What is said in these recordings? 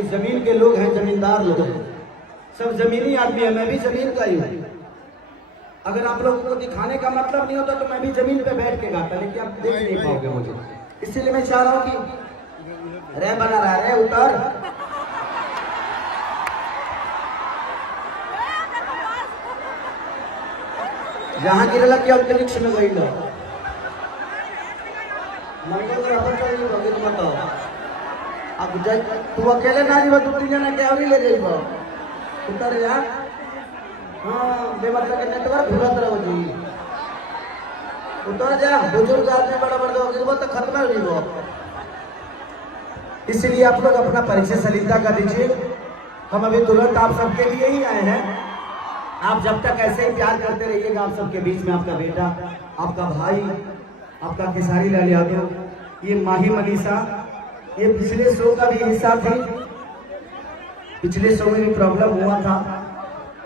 ये जमीन के लोग हैं, जमींदार लोग हैं, सब जमीनी आदमी है, मैं भी जमीन का ही हूँ। अगर आप लोगों को दिखाने का मतलब नहीं होता तो मैं भी जमीन पे बैठ के गाता, लेकिन आप देख नहीं पाओगे मुझे। इसीलिए मैं चाह रहा हूँ कि रे बना रहा है, उतर। जहाँ गिरला कि अंतरिक्ष में गई लो मंगल ग्रह चल रही तुम बताओ। अब तू अकेले ना जीव, तू 3 जना के और ले जाइबो, उतर जा। हाँ बेमतलब के नेटवर्क घुरत रहो जी, उतर जा। बुजुर्ग आदमी बड़ा बड़ा गिरबो तो खत्म हो जीवो। इसलिए आप लोग अपना परिचय सलीता का दीजिए। हम अभी तुरंत आप सबके लिए ही आए हैं। आप जब तक ऐसे ही प्यार करते रहिएगा, आप सबके बीच में आपका बेटा, आपका भाई, आपका खेसारी लाल यादव, ये माही मनीषा, ये पिछले शो का भी हिस्सा थी। पिछले शो में भी प्रॉब्लम हुआ था,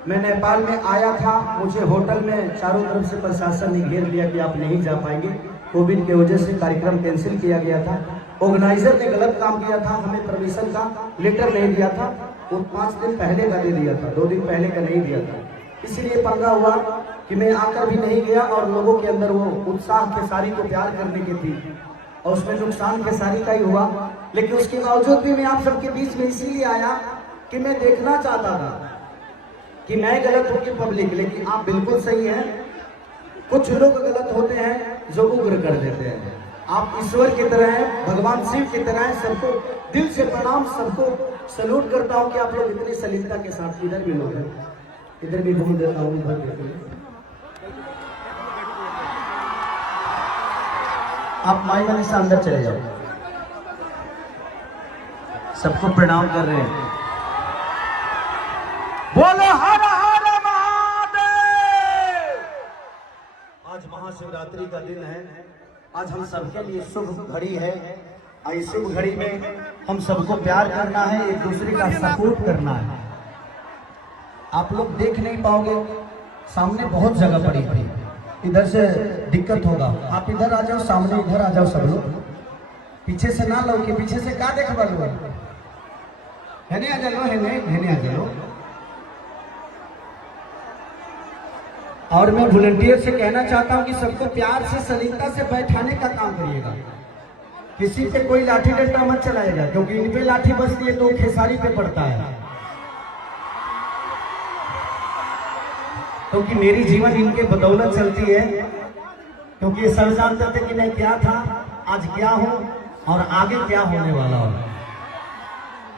मैं नेपाल में आया था, मुझे होटल में चारों तरफ से प्रशासन ने घेर लिया कि आप नहीं जा पाएंगे। कोविड की वजह से कार्यक्रम कैंसिल किया गया था। ऑर्गेनाइजर ने गलत काम किया था, हमें परमिशन का लेटर नहीं दिया था, वो 5 दिन पहले का दे दिया था, 2 दिन पहले का नहीं दिया था। इसीलिए पंगा हुआ कि मैं आकर भी नहीं गया और लोगों के अंदर वो उत्साह खेसारी को प्यार करने की थी और उसमें नुकसान खेसारी का ही हुआ। लेकिन उसके बावजूद भी मैं आप सबके बीच में इसीलिए आया कि मैं देखना चाहता था कि मैं गलत हूँ कि पब्लिक, लेकिन आप बिल्कुल सही हैं। कुछ लोग गलत होते हैं जो उग्र कर देते हैं। आप ईश्वर की तरह हैं, भगवान शिव की तरह हैं। सबको दिल से प्रणाम, सबको सल्यूट करता हूँ कि आप लोग इतनी सलीलता के साथ। इधर भी लोग हैं, इधर भी घूम देता हूँ, इधर देखिए। आप माई वाले से अंदर चले जाओ। सबको प्रणाम कर रहे हैं। बोलो हर हर महादेव। आज महाशिवरात्रि का दिन है, आज हम सबके लिए शुभ घड़ी है। इस शुभ घड़ी में हम सबको प्यार करना है, एक दूसरे का सपोर्ट करना है। आप लोग देख नहीं पाओगे, सामने बहुत जगह पड़ी थी, इधर से दिक्कत होगा। आप इधर आ जाओ, सामने इधर आ जाओ सब लोग, पीछे से ना लो कि पीछे से क्या देख बा लो, हेने आ जाओ, हेने आ जाओ। और मैं वॉलंटियर से कहना चाहता हूं कि सबको प्यार से सलीलता से बैठाने का काम करिएगा। किसी पे कोई लाठी डंडा मत चलाएगा, क्योंकि इन पे लाठी बजती है तो खेसारी पे पड़ता है। क्योंकि मेरी जीवन इनके बदौलत चलती है, क्योंकि ये सब जानते थे कि मैं क्या था, आज क्या हूं और आगे क्या होने वाला हूं।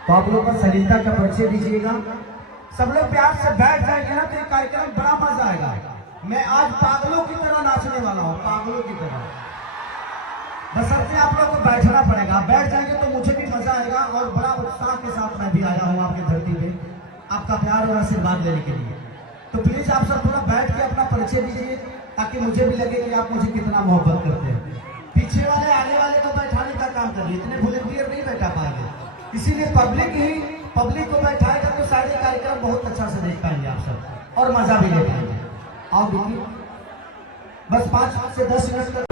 तो आप लोग का सलीलता का परिचय दीजिएगा। सब लोग प्यार से बैठ जाएंगे ना तो ये कार्यक्रम बड़ा मजा आएगा। मैं आज पागलों की तरह नाचने वाला हूँ, पागलों की तरह। बशर्ते आप लोग को बैठना पड़ेगा, बैठ जाएंगे तो मुझे भी मजा आएगा और बड़ा उत्साह के साथ मैं भी आया हूँ आपकी धरती पे आपका प्यार और आशीर्वाद लेने के लिए। तो प्लीज आप सब थोड़ा बैठ के अपना परिचय दीजिए, ताकि मुझे भी लगे कि आप मुझे कितना मोहब्बत करते हैं। पीछे वाले आने वाले को बैठाने का काम करिए, इतने वॉलंटियर नहीं बैठा पाएंगे। इसीलिए पब्लिक को बैठाएगा तो शायद ये कार्यक्रम बहुत अच्छा से देख पाएंगे आप सब और मजा भी ले पाएंगे। आओ देखिए, बस 5 से 10 मिनट तक